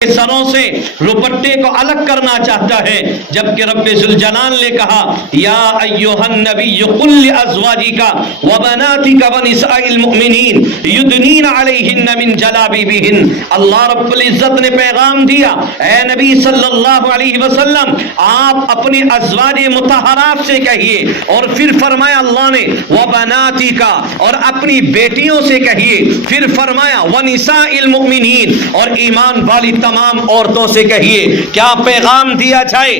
سروں سے روپٹے کو الگ کرنا چاہتا ہے، جبکہ رب ذوالجلال نے کہا یا ایھا النبی قل لازواجک وبناتک ونساء المؤمنین یدنین علیہن من جلابیبہن۔ اللہ رب العزت نے پیغام دیا، اے نبی صلی اللہ علیہ وسلم آپ اپنی ازواج مطہرات سے کہیے، اور پھر فرمایا اللہ نے وبناتک، اور اپنی بیٹیوں سے کہیے، پھر فرمایا ونساء المؤمنین، اور ایمان والی تمام عورتوں سے کہیے۔ کیا پیغام دیا جائے؟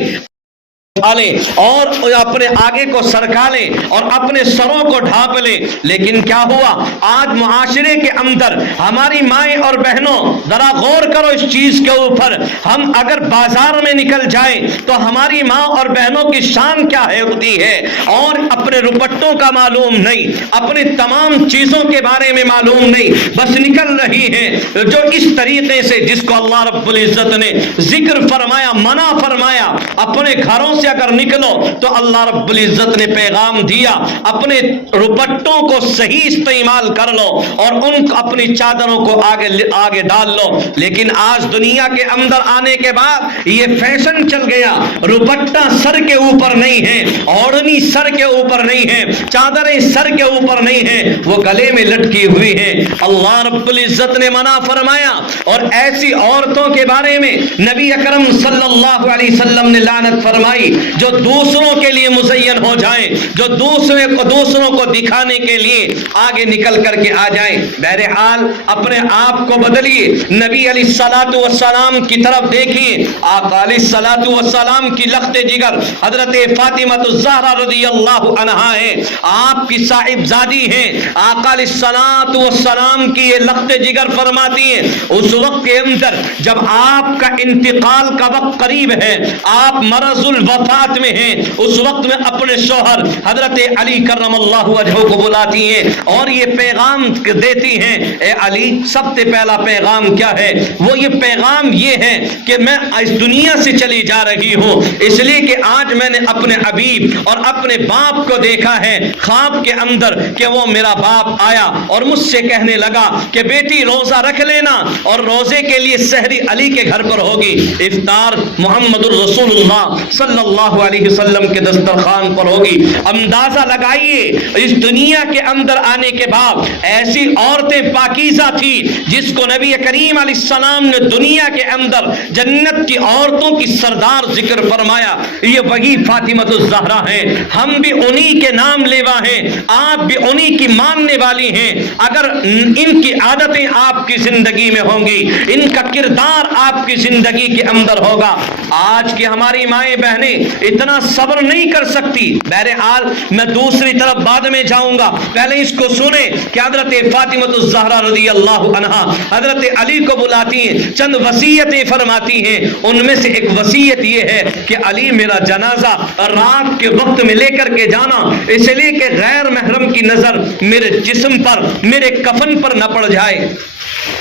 اور اپنے آگے کو سرکا لیں اور اپنے سروں کو ڈھانپ لیں۔ لیکن کیا ہوا؟ آج معاشرے کے اندر ہماری مائیں اور بہنوں، ذرا غور کرو اس چیز کے اوپر، ہم اگر بازار میں نکل جائیں تو ہماری ماں اور بہنوں کی شان کیا ہوتی ہے، اور اپنے روپٹوں کا معلوم نہیں، اپنی تمام چیزوں کے بارے میں معلوم نہیں، بس نکل رہی ہیں جو اس طریقے سے جس کو اللہ رب العزت نے ذکر فرمایا، منع فرمایا۔ اپنے گھروں سے اگر نکلو تو اللہ رب العزت نے پیغام دیا اپنے روپٹوں کو صحیح استعمال کر لو اور ان اپنی چادروں کو آگے ڈال لو۔ لیکن آج دنیا کے اندر آنے کے بعد یہ فیشن چل گیا، روپٹہ سر کے اوپر نہیں ہے، اوڑھنی سر کے اوپر نہیں ہے، چادریں سر کے اوپر نہیں ہیں، وہ گلے میں لٹکی ہوئی ہیں۔ اللہ رب العزت نے منع فرمایا، اور ایسی عورتوں کے بارے میں نبی اکرم صلی اللہ علیہ وسلم نے لعنت فرمائی جو دوسروں کے لیے مزین ہو جائیں، جو دوسروں کو دکھانے کے لیے آگے نکل کر کے آ جائیں۔ بہرحال اپنے آپ کو بدلیے، نبی علیہ الصلوۃ والسلام کی طرف دیکھیے۔ آقا علیہ الصلوۃ والسلام کی لخت جگر حضرت فاطمہ الزہرا رضی اللہ عنہا ہے، آپ کی صاحبزادی ہیں۔ آقا علیہ الصلوۃ والسلام کی یہ لخت جگر فرماتی ہیں اس وقت کے اندر جب آپ کا انتقال کا وقت قریب ہے، آپ مرض الوفات میں ہیں، اس وقت میں اپنے شوہر حضرت علی کرم اللہ وجہہ کو بلاتی ہیں اور یہ پیغام دیتی ہیں، اے علی سب سے پہلا پیغام کیا ہے؟ وہ یہ پیغام یہ ہے کہ میں اس دنیا سے چلی جا رہی ہوں، اس لیے کہ آج میں نے اپنے حبیب اور اپنے باپ کو دیکھا ہے خواب کے اندر کہ وہ میرا باپ آیا اور مجھ سے کہنے لگا کہ بیٹی روزہ رکھ لینا، اور روزے کے لیے سحری علی کے گھر پر ہوگی، افطار محمد الرسول اللہ صلی اللہ علیہ وسلم کے دسترخوان پر ہوگی۔ اندازہ لگائیے اس دنیا کے اندر آنے کے بعد ایسی عورتیں پاکیزہ تھی جس کو نبی کریم علیہ السلام نے دنیا کے اندر جنت کی عورتوں کی سردار ذکر فرمایا، یہ وہی فاطمہ الزہرا ہیں۔ ہم بھی انہی کے نام لیوا ہیں، آپ بھی انہی کی ماننے والی ہیں۔ اگر ان کی عادتیں آپ کی زندگی میں ہوں گی، ان کا کردار آپ کی زندگی کے اندر ہوگا۔ آج کی ہماری مائیں بہنیں اتنا صبر نہیں کر سکتی۔ بہرحال میں دوسری طرف بعد میں جاؤں گا، پہلے اس کو سنیں کہ حضرت فاطمہ الزہرا رضی اللہ عنہا حضرت علی کو بلاتی ہیں، چند وصیتیں فرماتی ہیں۔ ان میں سے ایک وصیت یہ ہے کہ علی میرا جنازہ رات کے وقت میں لے کر کے جانا، اس لیے کہ غیر محرم کی نظر میرے جسم پر، میرے کفن پر نہ پڑ جائے۔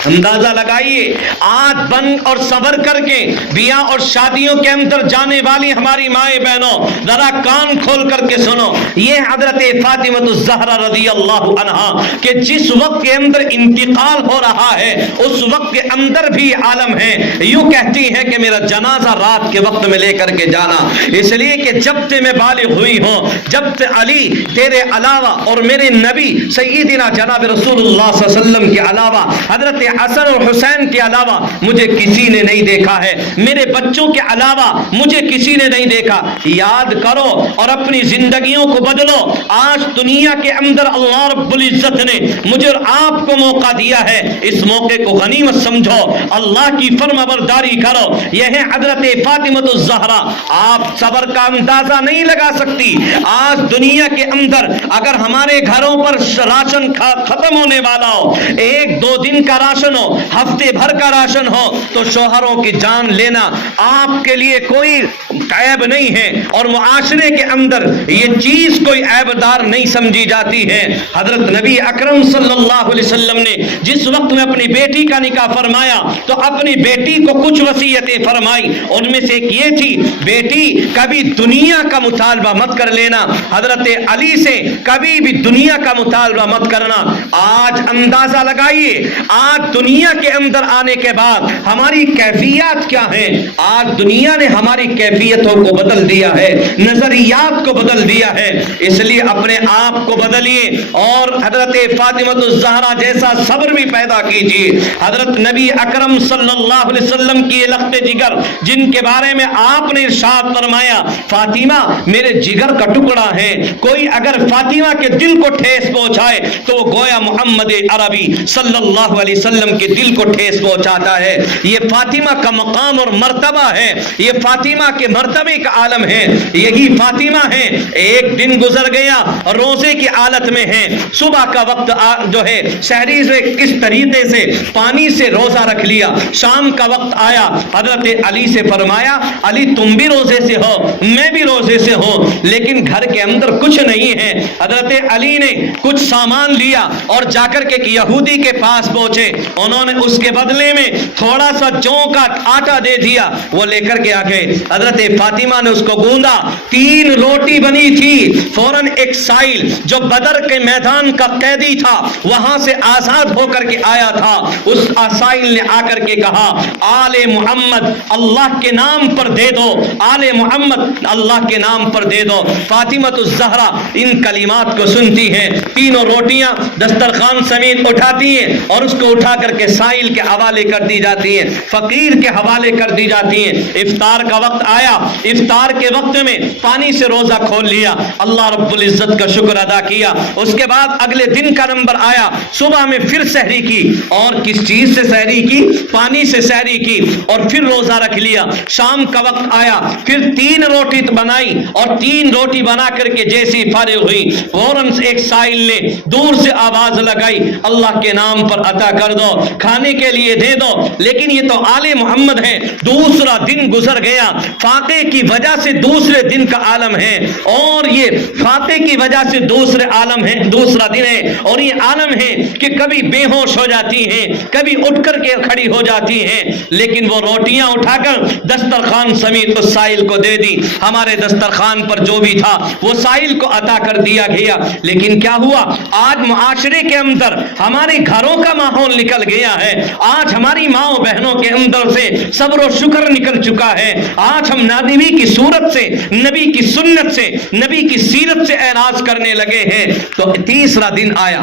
اندازہ لگائیے آج بند اور صبر کر کے بیاہ اور شادیوں کے اندر جانے والی ہماری مائیں بہنوں، ذرا کان کھول کر کے سنو، یہ حضرت فاطمہ الزہرا رضی اللہ عنہا کہ جس وقت کے اندر انتقال ہو رہا ہے اس وقت کے اندر بھی عالم ہے، یوں کہتی ہے کہ میرا جنازہ رات کے وقت میں لے کر کے جانا، اس لیے کہ جب سے میں بالغ ہوئی ہوں، جب سے علی تیرے علاوہ اور میرے نبی سیدنا جناب رسول اللہ صلی اللہ علیہ وسلم کے علاوہ، حضرت حسن اور حسین کے علاوہ مجھے کسی نے نہیں دیکھا ہے، میرے بچوں کے علاوہ مجھے کسی نے نہیں دیکھا۔ یاد کرو اور اپنی زندگیوں کو بدلو۔ آج دنیا کے اندر اللہ رب العزت نے مجھے اور آپ کو موقع دیا ہے، اس موقع کو غنیمت سمجھو، اللہ کی فرما برداری کرو۔ یہ ہے حضرت فاطمہ الزہرا۔ آپ صبر کا اندازہ نہیں لگا سکتی۔ آج دنیا کے اندر اگر ہمارے گھروں پر راشن ختم ہونے والا ہو، ایک دو دن کا راشن ہو، ہفتے بھر کا راشن ہو، تو شوہروں کی جان لینا آپ کے لیے کوئی عیب نہیں ہے اور معاشرے کے اندر یہ چیز کوئی عیب دار نہیں سمجھی جاتی ہے۔ حضرت نبی اکرم صلی اللہ علیہ وسلم نے جس وقت میں اپنی بیٹی کا نکاح فرمایا تو اپنی بیٹی کو کچھ وصیتیں فرمائی، ان میں سے ایک یہ تھی، بیٹی کبھی دنیا کا مطالبہ مت کر لینا، حضرت علی سے کبھی بھی دنیا کا مطالبہ مت کرنا۔ آج اندازہ لگائیے، آج دنیا کے اندر آنے کے بعد ہماری کیفیات کیا ہیں؟ آج دنیا نے ہماری کیفیتوں کو بدل دیا ہے، نظریات کو بدل دیا ہے، اس لیے اپنے آپ کو بدلیے اور حضرت فاطمہ الزہرا جیسا صبر بھی پیدا کیجیے۔ حضرت نبی اکرم صلی اللہ علیہ وسلم کی یہ لخت جگر جن کے بارے میں آپ نے ارشاد فرمایا فاطمہ میرے جگر کا ٹکڑا ہے، کوئی اگر فاطمہ کے دل کو ٹھیس پہنچائے تو وہ گویا محمد عربی صلی اللہ علیہ وسلم کے دل کو ٹھیس پہنچاتا ہے۔ یہ فاطمہ کا مقام اور مرتبہ ہے، یہ فاطمہ کے مرتبے کا عالم ہے، یہی فاطمہ ہے۔ ایک دن گزر گیا، روزے کی حالت میں ہے، صبح کا وقت جو ہے سحری سے کس طریقے سے پانی سے روزہ رکھ لیا، شام کا وقت آیا، حضرت علی سے فرمایا علی تم بھی روزے سے ہو میں بھی روزے سے ہوں لیکن گھر کے اندر کچھ نہیں ہے۔ حضرت علی نے کچھ سامان لیا اور جا کر کے ایک یہودی کے پاس پہنچے، انہوں نے اس کے بدلے میں تھوڑا سا جو کا آٹا دے دیا، وہ لے کر کے آ گئے۔ حضرت فاطمہ نے اس کو گوندا، 3 روٹی بنی تھی، فوراً ایک سائل جو بدر کے میدان کا قیدی تھا وہاں سے آزاد ہو کر کے آیا تھا، اس سائل نے آ کر کے کہا آل محمد اللہ کے نام پر دے دو، آل محمد اللہ کے نام پر دے دو۔ فاطمہ الزہرا ان کلمات کو سنتی ہیں، 3 روٹیاں دسترخوان سمیت اٹھاتی ہیں اور اس کو اٹھا کر کے سائل کے حوالے کر دی جاتی ہیں، فقیر کے حوالے کر دی جاتی ہیں۔ افطار کا وقت آیا، افطار کے وقت میں پانی سے روزہ کھول لیا، اللہ رب العزت کا شکر ادا کیا۔ اس کے بعد اگلے دن کا نمبر آیا، صبح میں پھر سحری کی، اور کس چیز سے سحری کی؟ پانی سے سحری کی، اور پھر روزہ رکھ لیا۔ شام کا وقت آیا، پھر 3 روٹی بنائی اور 3 روٹی بنا کر کے جیسی فارغ ہوئی فوراً ایک سائل نے دور سے آواز لگائی اللہ کے نام پر عطا کر دو، کھانے کے لیے دے دو۔ لیکن یہ تو آل محمد ہے۔ دوسرا دن گزر گیا، فاقے کی وجہ سے دوسرے دن کا عالم ہے، اور یہ فاقے کی وجہ سے دوسرے عالم ہے، دوسرا دن ہے، اور یہ عالم ہے کہ کبھی بے ہوش ہو جاتی ہیں، کبھی اٹھ کر کے کھڑی ہو جاتی ہیں، لیکن وہ روٹیاں اٹھا کر دسترخوان سمیت اس سائل کو دے دی۔ ہمارے دسترخوان پر جو بھی تھا وہ سائل کو عطا کر دیا گیا۔ لیکن کیا ہوا؟ آج معاشرے کے اندر ہمارے گھروں کا ماحول نکل گیا ہے، آج ہماری ماں بہنوں کے اندر سے صبر و شکر نکل چکا ہے، آج ہم نبی کی صورت سے، نبی کی سنت سے، نبی کی سیرت سے اعراض کرنے لگے ہیں۔ تو تیسرا دن آیا،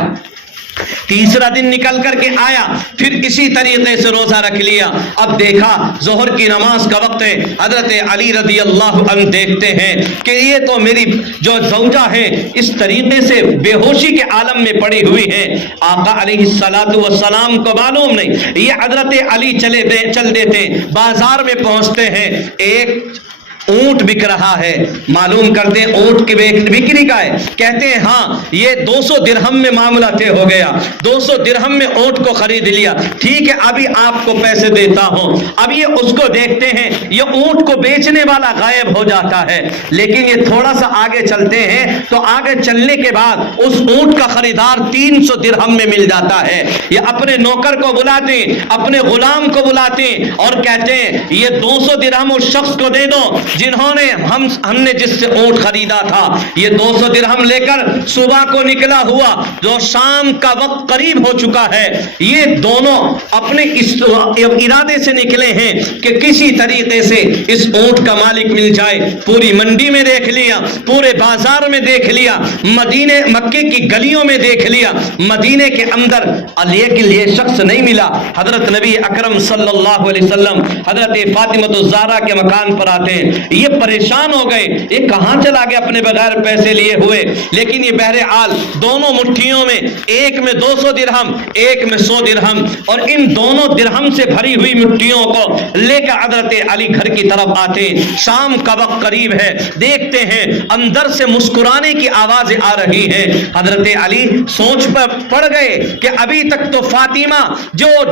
تیسرا دن نکل کر کے آیا، پھر اسی طریقے سے روزہ رکھ لیا۔ اب دیکھا ظہر کی نماز کا وقت ہے، حضرت علی رضی اللہ عنہ دیکھتے ہیں کہ یہ تو میری جو زوجہ ہے اس طریقے سے بے ہوشی کے عالم میں پڑی ہوئی ہے۔ آقا علیہ الصلوۃ والسلام کو معلوم نہیں، یہ حضرت علی چل دیتے، بازار میں پہنچتے ہیں، ایک اونٹ بک رہا ہے، معلوم کرتے ہیں اونٹ کی بکری کا ہے، کہتے ہیں ہاں یہ 200 درہم میں معاملہ طے ہو گیا، 200 درہم میں اونٹ کو خرید لیا، ٹھیک ہے ابھی آپ کو پیسے دیتا ہوں۔ اب یہ اس کو دیکھتے ہیں، یہ اونٹ کو بیچنے والا غائب ہو جاتا ہے، لیکن یہ تھوڑا سا آگے چلتے ہیں تو آگے چلنے کے بعد اس اونٹ کا خریدار 300 درہم میں مل جاتا ہے۔ یہ اپنے نوکر کو بلاتے، اپنے غلام کو بلاتے اور کہتے ہیں یہ 200 درہم اس شخص کو دے دو جنہوں نے ہم نے جس سے اونٹ خریدا تھا۔ یہ 200 درہم لے کر صبح کو نکلا ہوا، جو شام کا وقت قریب ہو چکا ہے، یہ دونوں اپنے ارادے سے نکلے ہیں کہ کسی طریقے سے اس اونٹ کا مالک مل جائے۔ پوری منڈی میں دیکھ لیا، پورے بازار میں دیکھ لیا، مکے کی گلیوں میں دیکھ لیا، مدینے کے اندر لیکن یہ شخص نہیں ملا۔ حضرت نبی اکرم صلی اللہ علیہ وسلم حضرت فاطمہ الزہرا کے مکان پر آتے ہیں، یہ پریشان ہو گئے، یہ کہاں چلا گیا اپنے بغیر پیسے لیے ہوئے؟ لیکن یہ بہرحال دونوں مٹھیوں میں، ایک میں 200 درہم، ایک میں 100 درہم، اور ان دونوں درہم سے بھری ہوئی مٹھیوں کو لے کر حضرت علی گھر کی طرف آتے ہیں۔ شام کا وقت قریب ہے، دیکھتے ہیں اندر سے مسکرانے کی آوازیں آ رہی ہیں۔ حضرت علی سوچ پر پڑ گئے کہ ابھی تک تو فاطمہ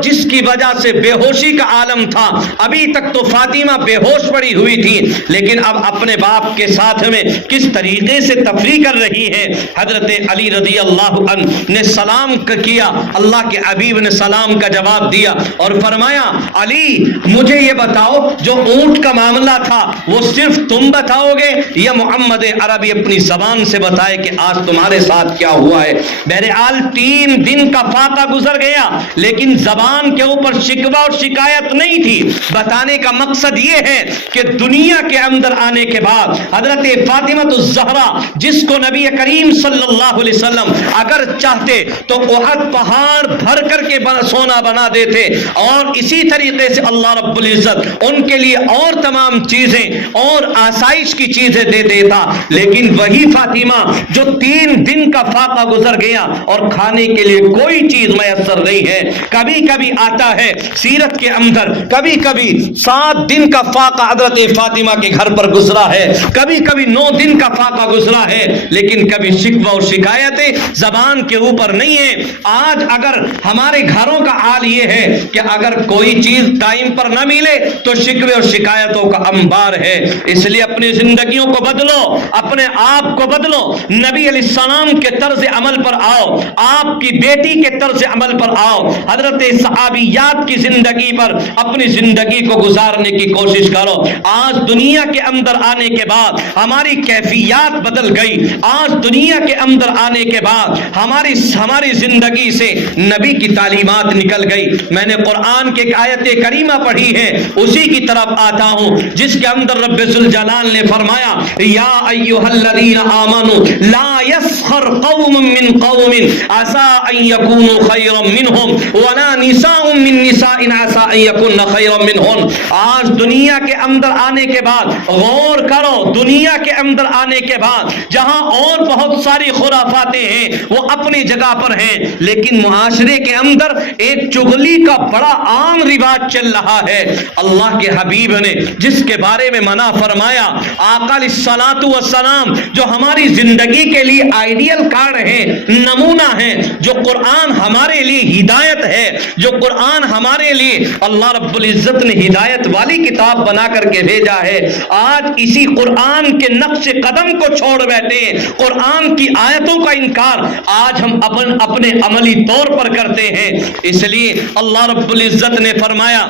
جس کی وجہ سے بے ہوشی کا عالم تھا، ابھی تک تو فاطمہ بے ہوش پڑی ہوئی تھی، لیکن اب اپنے باپ کے ساتھ میں کس طریقے سے تفریح کر رہی ہیں۔ حضرت علی رضی اللہ عنہ نے سلام کیا، اللہ کے حبیب نے سلام کا جواب دیا اور فرمایا علی مجھے یہ بتاؤ جو اونٹ کا معاملہ تھا وہ صرف تم بتاؤ گے یا محمد عربی اپنی زبان سے بتائے کہ آج تمہارے ساتھ کیا ہوا ہے؟ بہرحال 3 دن کا فاقہ گزر گیا لیکن زبان کے اوپر شکوہ اور شکایت نہیں تھی۔ بتانے کا مقصد یہ ہے کہ دنیا کے اندر آنے کے بعد حضرت فاطمہ الزہرا جس کو نبی کریم صلی اللہ علیہ وسلم اگر چاہتے تو احد پہاڑ بھر کر کے سونا بنا دیتے اور اسی طریقے سے اللہ رب العزت ان کے لیے اور تمام چیزیں اور آسائش کی چیزیں دے دیتا، لیکن وہی فاطمہ جو 3 دن کا فاقہ گزر گیا اور کھانے کے لیے کوئی چیز میسر نہیں ہے۔ کبھی کبھی آتا ہے سیرت کے اندر، کبھی کبھی 7 دن کا فاقہ حضرت فاطمہ کے گھر پر گزرا ہے، کبھی کبھی 9 دن کا فاقہ گزرا ہے، لیکن کبھی شکوہ اور شکایتیں زبان کے اوپر نہیں ہے۔ آج اگر ہمارے گھروں کا حال یہ ہے کہ اگر کوئی چیز ٹائم پر نہ ملے تو شکوے اور شکایتوں کا انبار ہے۔ اس لیے اپنی زندگیوں کو بدلو، اپنے آپ کو بدلو، نبی علیہ السلام کے طرز عمل پر آؤ، آپ کی بیٹی کے طرز عمل پر آؤ، حضرت صحابیات کی زندگی پر اپنی زندگی کو گزارنے کی کوشش کرو۔ آج دنیا کے اندر آنے کے بعد ہماری کیفیات بدل گئی، آج دنیا کے اندر آنے کے بعد ہماری زندگی سے نبی کی تعلیمات نکل گئی۔ میں نے قرآن کے ایک آیت کریمہ پڑھی ہے، اسی کی طرف آتا ہوں جس کے اندر رب ذوالجلال نے فرمایا یا ایھا الذین آمنوا لا یسخر قوم من قوم عسى ان يكونوا خيرا منهم ولا نساء من نساء عسى ان يكن خيرا منهن۔ آج دنیا کے اندر آنے کے بعد غور کرو، دنیا کے اندر آنے کے بعد جہاں اور بہت ساری خرافاتیں ہیں وہ اپنی جگہ پر ہیں، لیکن معاشرے کے اندر ایک چغلی کا بڑا عام رواج چل رہا ہے۔ اللہ کے حبیب نے جس کے بارے میں منع فرمایا، آقا علیہ الصلوۃ والسلام جو ہماری زندگی کے لیے آئیڈیل کارڈ ہے، نمونہ ہے، جو قرآن ہمارے لیے ہدایت ہے، جو قرآن ہمارے لیے اللہ رب العزت نے ہدایت والی کتاب بنا کر کے بھیجا ہے، آج اسی قرآن کے نقش قدم کو چھوڑ بیٹھے ہیں، قرآن کی آیتوں کا انکار آج ہم اپنے عملی طور پر کرتے ہیں۔ اس لیے اللہ رب العزت نے فرمایا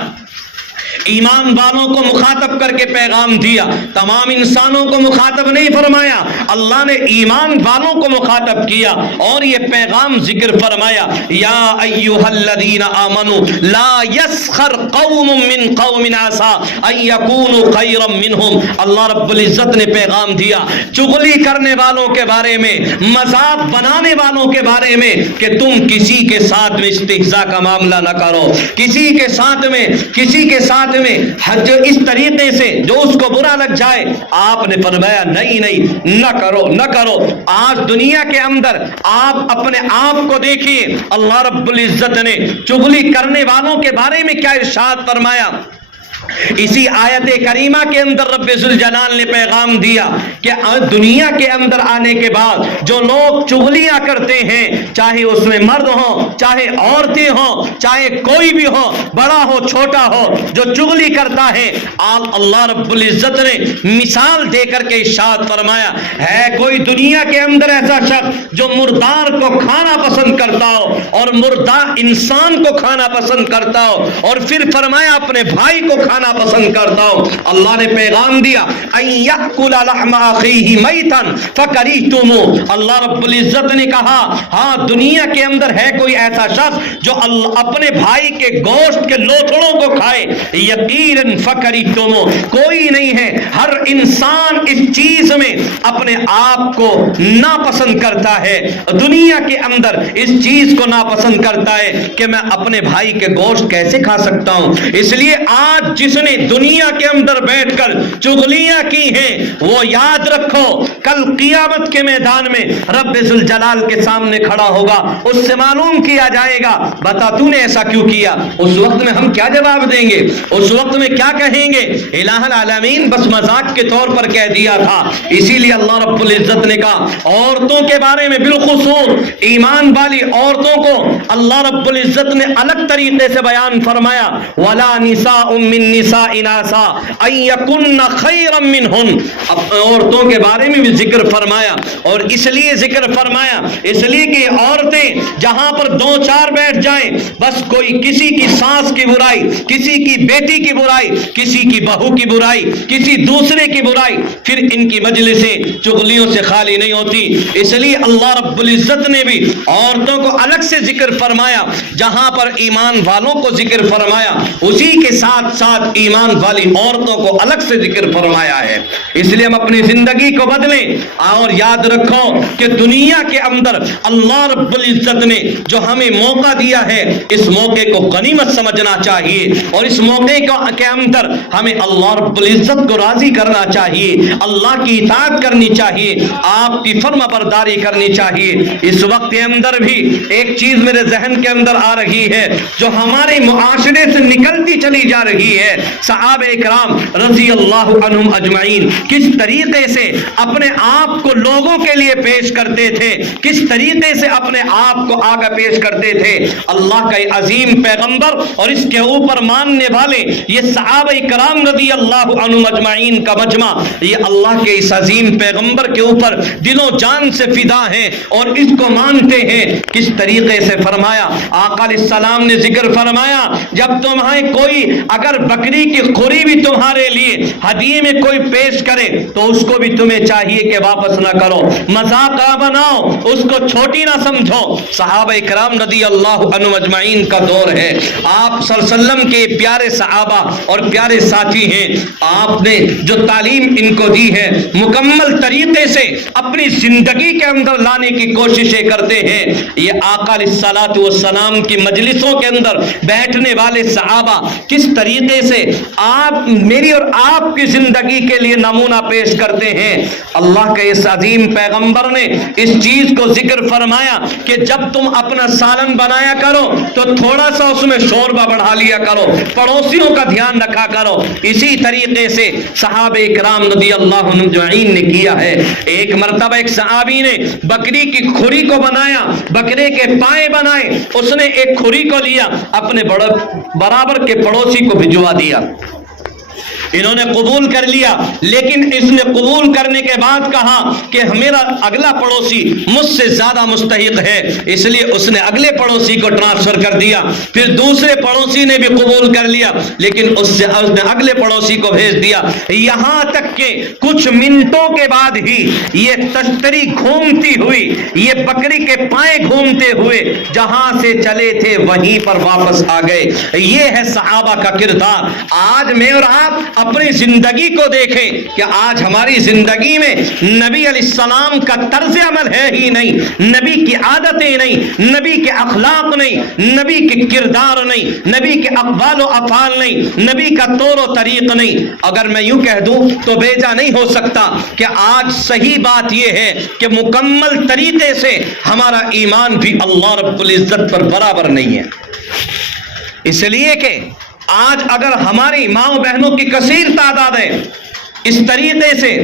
ایمان والوں کو مخاطب کر کے پیغام دیا، تمام انسانوں کو مخاطب نہیں فرمایا، اللہ نے ایمان والوں کو مخاطب کیا اور یہ پیغام ذکر فرمایا یا ایھا الذین آمنوا لا یسخر قوم من قوم عسى ان یکونوا خیرا منهم۔ اللہ رب العزت نے پیغام دیا چغلی کرنے والوں کے بارے میں، مذاق بنانے والوں کے بارے میں کہ تم کسی کے ساتھ میں استہزاء کا معاملہ نہ کرو، کسی کے ساتھ میں میں حج اس طریقے سے جو اس کو برا لگ جائے۔ آپ نے فرمایا نہیں نہ کرو۔ آج دنیا کے اندر آپ اپنے آپ کو دیکھیے، اللہ رب العزت نے چغلی کرنے والوں کے بارے میں کیا ارشاد فرمایا۔ اسی آیت کریمہ کے اندر رب ذوالجلال نے پیغام دیا کہ دنیا کے اندر آنے کے بعد جو لوگ چغلیاں کرتے ہیں، چاہے اس میں مرد ہوں، چاہے عورتیں ہوں، چاہے کوئی بھی ہو، بڑا ہو چھوٹا ہو، جو چغلی کرتا ہے، اللہ رب العزت نے مثال دے کر کے ارشاد فرمایا ہے کوئی دنیا کے اندر ایسا شخص جو مردار کو کھانا پسند کرتا ہو اور مردار انسان کو کھانا پسند کرتا ہو اور پھر فرمایا اپنے بھائی کو کھانا پسند کرتا ہوں۔ اللہ نے پیغام دیا ان یاکل لحم اخیہ میتا فکریہتموہ۔ اللہ رب العزت نے کہا ہاں دنیا کے اندر ہے کوئی ایسا شخص جو اپنے بھائی کے گوشت کے لوتھڑوں کو کھائے، یقینا فکریہتموہ، کوئی نہیں ہے، ہر انسان اس چیز میں اپنے آپ کو ناپسند کرتا ہے، دنیا کے اندر اس چیز کو ناپسند کرتا ہے کہ میں اپنے بھائی کے گوشت کیسے کھا سکتا ہوں۔ اس لیے آج جس نے دنیا کے اندر بیٹھ کر چغلیاں کی ہیں وہ یاد رکھو کل قیامت کے میدان میں رب ذوالجلال کے سامنے کھڑا ہوگا، اس سے معلوم کیا جائے گا، بتا تو نے ایسا کیوں کیا؟ اس وقت میں ہم کیا جواب دیں گے؟ اس وقت میں کیا کہیں گے؟ الہ العالمین بس مذاق کے طور پر کہہ دیا تھا۔ اسی لیے اللہ رب العزت نے کہا عورتوں کے بارے میں، بالخصوص ایمان والی عورتوں کو اللہ رب العزت نے الگ طریقے سے بیان فرمایا، وَلَا نِسَاءٌ مِّن نِّسَاءٍ عَسَىٰ أَن يَكُنَّ خَيْرًا مِّنْهُنَّ۔ عورتوں کے بارے میں بھی ذکر فرمایا، اور اس لیے ذکر فرمایا اس لیے کہ عورتیں جہاں پر دو چار بیٹھ جائیں، بس کوئی کسی کی ساس کی برائی، کسی کی بیٹی کی برائی، کسی کی بہو کی برائی، کسی دوسرے کی برائی، پھر ان کی مجلسیں چغلیوں سے خالی نہیں ہوتی۔ اس لیے اللہ رب العزت نے بھی عورتوں کو الگ سے ذکر فرمایا، جہاں پر ایمان والوں کو ذکر فرمایا اسی کے ساتھ ساتھ ایمان والی عورتوں کو الگ سے ذکر فرمایا ہے۔ اس لیے ہم اپنی زندگی کو بدلیں، اور یاد رکھو کہ دنیا کے اندر اللہ رب العزت نے جو ہمیں موقع دیا ہے، اس موقع کو غنیمت سمجھنا چاہیے، اور اس موقع کے اندر ہمیں اللہ رب العزت کو راضی کرنا چاہیے، اللہ کی اطاعت کرنی چاہیے، آپ کی فرما برداری کرنی چاہیے۔ اس وقت کے اندر بھی ایک چیز میرے ذہن کے اندر آ رہی ہے جو ہمارے معاشرے سے نکلتی چلی جا رہی ہے۔ صحابہ اکرام رضی اللہ عنہم اجمعین کس طریقے سے اپنے آپ کو لوگوں کے لیے پیش کرتے تھے، کس طریقے سے اپنے آپ کو آگے پیش کرتے تھے۔ اللہ کا عظیم پیغمبر اور اس کے اوپر ماننے والے یہ صحابہ کرام رضی اللہ عنہم اجمعین کا مجمع، یہ اللہ کے اس عظیم پیغمبر کے اوپر دل و جان سے فدا ہیں اور اس کو مانتے ہیں۔ کس طریقے سے فرمایا، آقا علیہ السلام نے ذکر فرمایا، جب تمہیں کوئی اگر بکری کی خوری بھی تمہارے لیے ہدیے میں کوئی پیش کرے تو اس کو بھی تمہیں چاہیے کہ واپس نہ کرو، مذاق نہ بناؤ، اس کو چھوٹی نہ سمجھو۔ صحابہ کرام رضی اللہ عنہم اجمعین کا دور ہے، آپ صلی اللہ علیہ وسلم کے پیارے صحابہ اور پیارے ساتھی ہیں، آپ نے جو تعلیم ان کو دی ہے مکمل طریقے سے اپنی زندگی کے اندر لانے کی کوششیں کرتے ہیں۔ یہ آقا علیہ الصلوۃ والسلام کی مجلسوں کے اندر بیٹھنے والے صحابہ کس طریقے سے آپ میری اور آپ کی زندگی کے لیے نمونہ پیش کرتے ہیں۔ اللہ کے اس عظیم پیغمبر نے اس چیز کو ذکر فرمایا کہ جب تم اپنا سالن بنایا کرو تو تھوڑا سا اس میں شوربہ بڑھا لیا کرو، پڑوسیوں کا دھیان رکھا کرو۔ اسی طریقے سے صحابہ اکرام رضی اللہ عنہم اجمعین نے کیا ہے۔ ایک مرتبہ ایک صحابی نے بکری کی کھری کو بنایا، بکرے کے پائے بنائے، اس نے ایک کھری کو لیا، اپنے برابر کے پڑوسی کو بھجوا دیا۔ انہوں نے قبول کر لیا، لیکن اس نے قبول کرنے کے بعد کہا کہ میرا اگلا پڑوسی مجھ سے زیادہ مستحق ہے، اس لیے اس نے اگلے پڑوسی کو ٹرانسفر کر دیا۔ پھر دوسرے پڑوسی نے بھی قبول کر لیا، لیکن اس نے اگلے پڑوسی کو بھیج دیا، یہاں تک کہ کچھ منٹوں کے بعد ہی یہ تشتری گھومتی ہوئی، یہ بکری کے پائے گھومتے ہوئے جہاں سے چلے تھے وہیں پر واپس آ گئے۔ یہ ہے صحابہ کا کردار۔ آج میں اور آپ اپنی زندگی کو دیکھیں کہ آج ہماری زندگی میں نبی علیہ السلام کا طرز عمل ہے ہی نہیں، نبی کی عادتیں نہیں، نبی کے اخلاق نہیں، نبی کے کردار نہیں، نبی کے اقوال و افعال نہیں، نبی کا طور و طریق نہیں۔ اگر میں یوں کہہ دوں تو بیجا نہیں ہو سکتا کہ آج صحیح بات یہ ہے کہ مکمل طریقے سے ہمارا ایمان بھی اللہ رب العزت پر برابر نہیں ہے۔ اس لیے کہ آج اگر ہماری ماں بہنوں کی کثیر تعداد ہے اس طریقے سے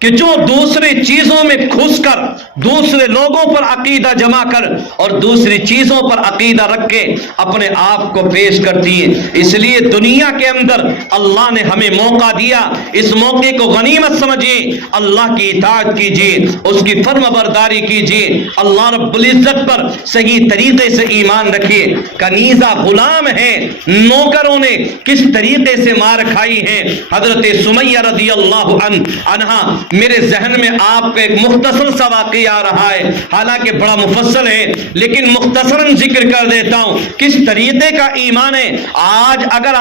کہ جو دوسری چیزوں میں گھس کر دوسرے لوگوں پر عقیدہ جمع کر اور دوسری چیزوں پر عقیدہ رکھ کے اپنے آپ کو پیش کرتی ہیں۔ اس لیے دنیا کے اندر اللہ نے ہمیں موقع دیا، اس موقع کو غنیمت سمجھیے، اللہ کی اطاعت کیجیے، اس کی فرما برداری کیجیے، اللہ رب العزت پر صحیح طریقے سے ایمان رکھیے۔ کنیزہ غلام ہیں، نوکروں نے کس طریقے سے مار کھائی ہیں۔ حضرت سمیہ رضی اللہ عنہا میرے ذہن میں آپ کا ایک مختصر سا واقعہ آ رہا ہے، حالانکہ بڑا مفصل ہے لیکن مختصراً ذکر کر دیتا ہوں کس طریقے کا ایمان ہے۔ آج اگر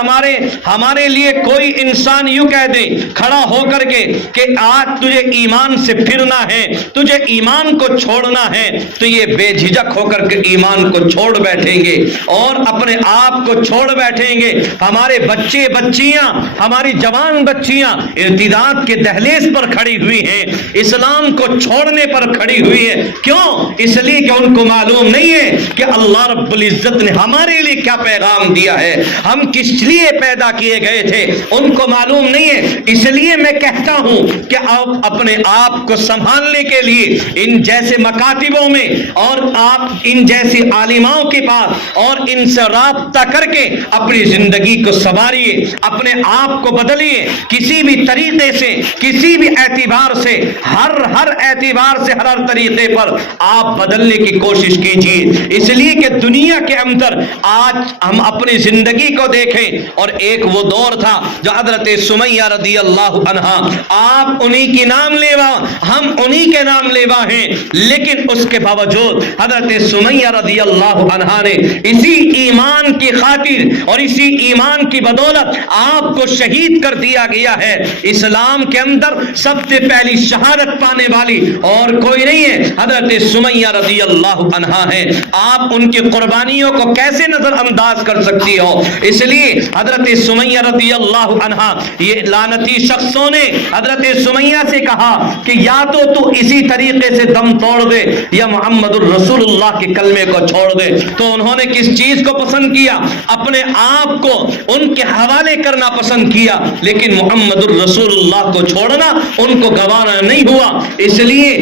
ہمارے لیے کوئی انسان یوں کہہ دے کھڑا ہو کر کے کہ آج تجھے ایمان سے پھرنا ہے، تجھے ایمان کو چھوڑنا ہے، تو یہ بے جھجک ہو کر کے ایمان کو چھوڑ بیٹھیں گے اور اپنے آپ کو چھوڑ بیٹھیں گے۔ ہمارے بچے بچیاں، ہماری جوان بچیاں ارتداد کے دہلیز پر کھڑی ہوئی ہیں، اسلام کو چھوڑنے پر کھڑی ہوئی ہیں۔ کیوں؟ اس لیے کہ ان کو معلوم نہیں ہے کہ اللہ رب العزت نے ہمارے لیے کیا پیغام دیا ہے، ہم کس لیے پیدا کیے گئے تھے، ان کو معلوم نہیں ہے۔ اس لیے میں کہتا ہوں کہ آپ اپنے آپ کو سنبھالنے کے لیے ان جیسے مکاتبوں میں اور آپ ان جیسی عالماؤں کے پاس اور ان سے رابطہ کر کے اپنی زندگی کو سنواریے، اپنے آپ کو بدلیے، کسی بھی طریقے سے، کسی بھی اعتبار سے، ہر اعتبار سے، ہر طریقے پر آپ بدلنے کی کوشش کیجیے۔ اس لیے کہ دنیا کے اندر آج ہم اپنی زندگی کو دیکھیں، اور ایک وہ دور تھا جو حضرت سمیہ رضی اللہ عنہا، آپ انہی کی نام لیوا، ہم انہی کے نام لیوا ہیں، لیکن اس کے باوجود حضرت سمیہ رضی اللہ عنہا نے اسی ایمان کی خاطر اور اسی ایمان کی بدولت آپ کو شہید کر دیا گیا ہے۔ اسلام کے اندر سب سے پہلی شہادت پانے والی اور کوئی نہیں ہے، حضرت سمیہ رضی اللہ عنہا ہے۔ آپ ان کی قربانیوں کو کیسے نظر انداز کر سکتی ہو؟ اس لیے حضرت سمیہ رضی اللہ عنہا، یہ لعنتی شخصوں نے حضرت سمیہ سے کہا کہ یا تو اسی طریقے سے دم توڑ دے یا محمد الرسول اللہ کے کلمے کو چھوڑ دے۔ تو انہوں نے کس چیز کو پسند کیا؟ اپنے آپ کو ان کے حوالے کرنا پسند کیا، لیکن محمد الرسول اللہ کو چھوڑنا ان کو گوارا نہیں ہوا۔ اس لیے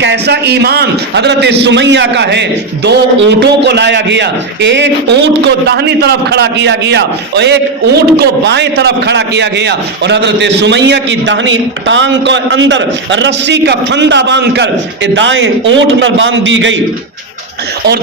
کیسا ایمان حضرت سمیہ کا ہے، دو اونٹوں کو لایا گیا، ایک اونٹ کو داہنی طرف کھڑا کیا گیا اور ایک اونٹ کو بائیں طرف کھڑا کیا گیا، اور حضرت سمیہ کی داہنی ٹانگ کو اندر رسی کا پھندا باندھ کر دائیں اونٹ میں باندھ دی گئی، اور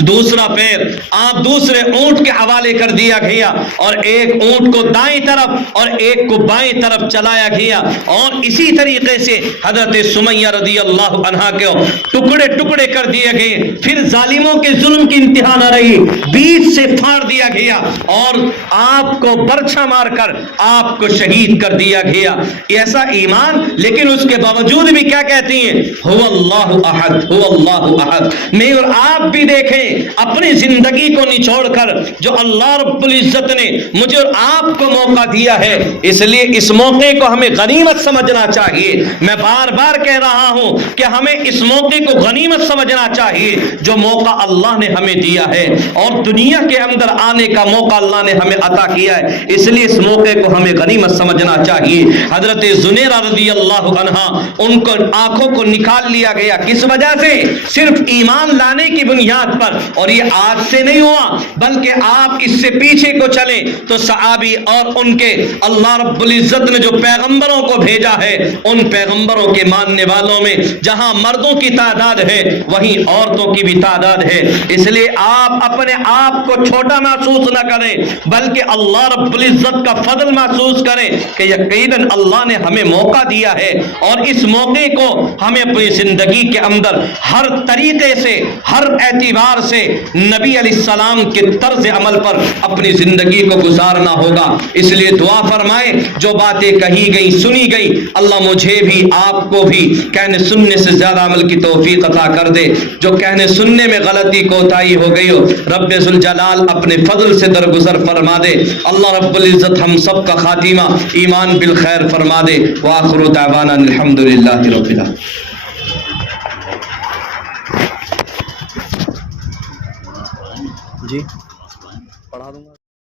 دوسرا پیر آپ دوسرے اونٹ کے حوالے کر دیا گیا، اور ایک اونٹ کو دائیں طرف اور ایک کو بائیں طرف چلایا گیا، اور اسی طریقے سے حضرت سمیہ رضی اللہ عنہا کے ٹکڑے ٹکڑے کر دیے گئے۔ پھر ظالموں کے ظلم کی انتہا نہ رہی، بیچ سے پھاڑ دیا گیا اور آپ کو برچھا مار کر آپ کو شہید کر دیا گیا۔ ایسا ایمان، لیکن اس کے باوجود بھی کیا کہتی ہیں؟ هو اللہ احد، هو اللہ احد۔ میں اور آپ بھی دیکھیں اپنی زندگی کو نچوڑ کر جو اللہ رب العزت نے مجھے اور آپ کو موقع دیا ہے، اس لیے اس موقع کو ہمیں غنیمت سمجھنا چاہیے۔ میں بار بار کہہ رہا ہوں کہ ہمیں اس موقع کو غنیمت سمجھنا چاہیے جو موقع اللہ نے ہمیں دیا ہے، اور دنیا کے اندر آنے کا موقع اللہ نے ہمیں عطا کیا ہے، اس لیے اس موقع کو ہمیں غنیمت سمجھنا چاہیے۔ حضرت زنیرہ رضی اللہ عنہا، ان کو آنکھوں کو نکال لیا گیا، کس وجہ سے؟ صرف ایمان لانے کی بنیاد پر، اور یہ آج سے نہیں ہوا، بلکہ آپ اس سے پیچھے کو چلیں تو صحابی اور ان کے اللہ رب العزت نے جو پیغمبروں کو بھیجا ہے، ان پیغمبروں کے ماننے والوں میں جہاں مردوں کی تعداد ہے وہیں عورتوں کی بھی تعداد ہے۔ اس لیے آپ اپنے آپ کو چھوٹا محسوس نہ کریں، بلکہ اللہ رب العزت کا فضل محسوس کریں کہ یقیناً اللہ نے ہمیں موقع دیا ہے، اور اس موقع کو ہمیں اپنی زندگی کے اندر ہر طریقے سے، ہر اعتبار سے نبی علیہ السلام کے طرز عمل پر اپنی زندگی کو گزارنا ہوگا۔ اس لیے دعا فرمائے جو باتیں کہی گئی سنی گئی، اللہ مجھے بھی آپ کو بھی کہنے سننے سے زیادہ عمل کی توفیق عطا کر دے۔ جو کہنے سننے میں غلطی کوتاہی ہو گئی ہو، رب ذوالجلال اپنے فضل سے درگزر فرما دے۔ اللہ رب العزت ہم سب کا خاتمہ ایمان بالخیر فرما دے۔ وآخر دعوانا الحمدللہ رب العالمین۔ جی پڑھا دوں گا۔